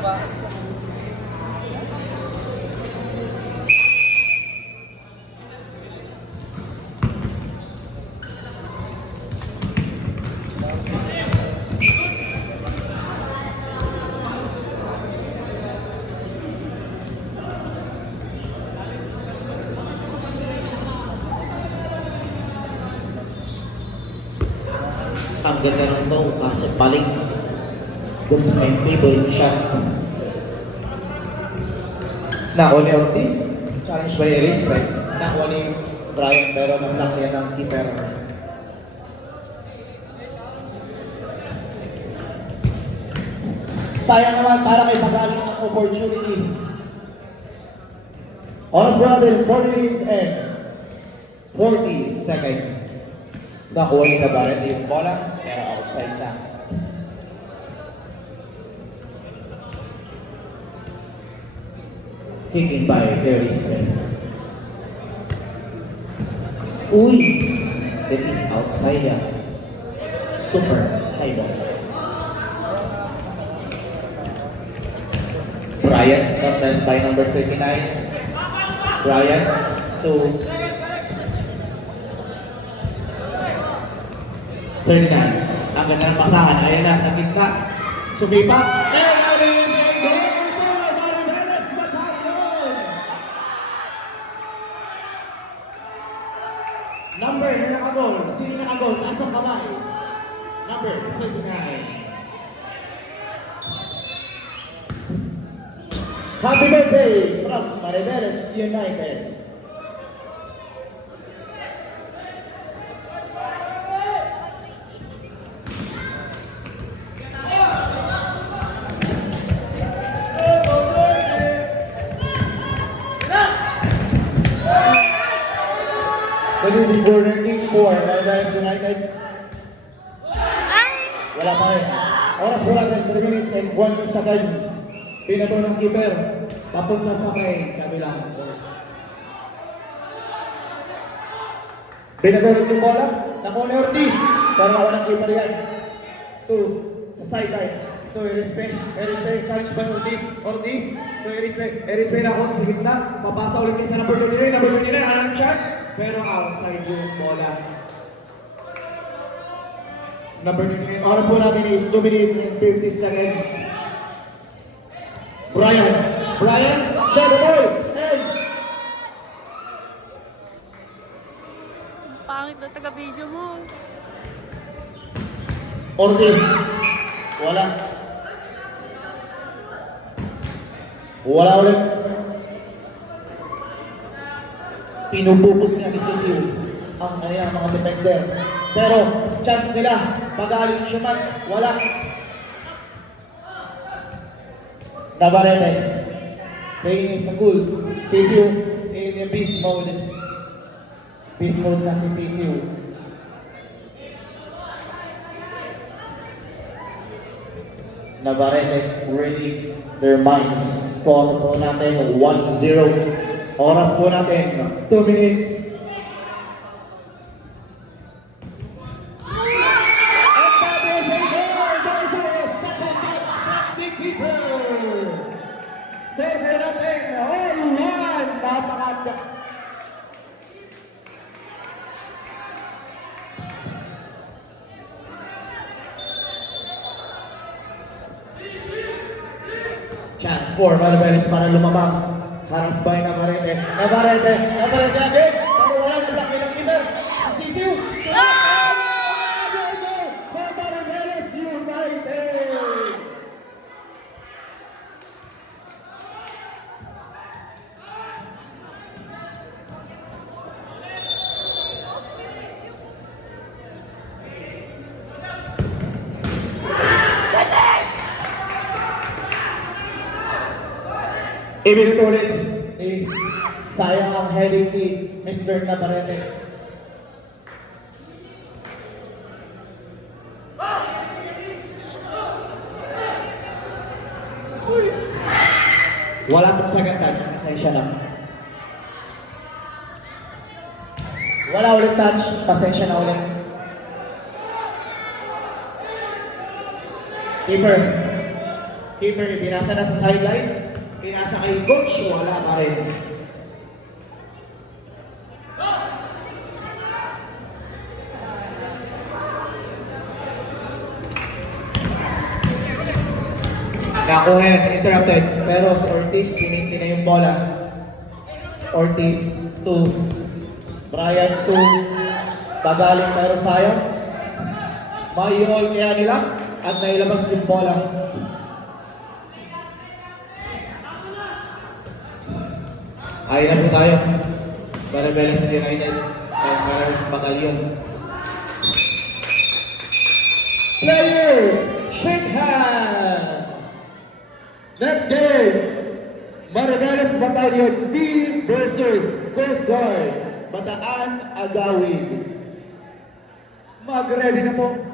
Ang ganda ng ito, kaso paling. Good sa my favorite shot. Nakuha Ortiz, challenge by Eris, right? Nakuha ni Brian, pero nang yan ng keeper. Sayang naman para may pagaling ng opportunity. Oras natin, 40 minutes and 40 seconds. Nakuha ni Navarrete yung bola, pero outside na. Taken by Terry Smith. Uy! That is outside yan. Super high ball. Brian, contest by number 39. Brian, to 39. Ang ganda ng pasahan. Ayan na, sa gitna. Sumipa. Number na nakagol. Sino nakagol? Nasa kamay. Number 39. Happy birthday from Maribeles United. This is corner kick for Maribeles United. Wala pa rin. Oras wala rin 3 minutes and 1 seconds. Pinato ng keeper. Papunta sa kay kabilang. Pinato ng bola. Nakuha ni Ortiz. Para walang keeper yan. Sa sideline. So, Erispe, challenge by Ortiz. Ortiz. So, Erispe na ako sa gitna. Papasa ulit sa number 29. Number 29, anong chance? Pero outside yung bola. Number 29. Oras po natin is 2 minutes and 50 seconds. Brian, share the ball, and pangit na taga-video mo. Ortiz, wala ulit. Pinupupos niya ni Sisiu ang mga defender. Pero chance nila, pag-aaling siya man, wala. Navarrete, playing sa goal. Sisiu in beast mode. Beast mode na si Sisiu. Navarrete ready their minds. Score po natin 1-0. Oras po natin 2 minutes. Chance for Maribeles para lumabang. Harap by Navarrete. Navarrete again. Pero wala na sa kilang keeper. Sisiu. Maribeles United. Ibig ulit, sayang ang heading ni Mr. Navarrete. Wala pong sagatag, pasensya na. Wala ulit touch, pasensya na ulit. Keeper. Keeper, pinasa na sa sideline. Pinasa kay coach, wala pa rin. Nakuha yan, interrupted. Pero si Ortiz, piniti na yung bola. Ortiz, 2. Brian, 2. Pagaling meron tayo. Maiyol kaya nila at nailabas yung bola. Ay na po tayo. Maribeles United at Maribeles Batalyon. Players, shake hands! Next game, Maribeles Batalyon team versus Coast Guard, Bataan Agawid. Mag-ready na po.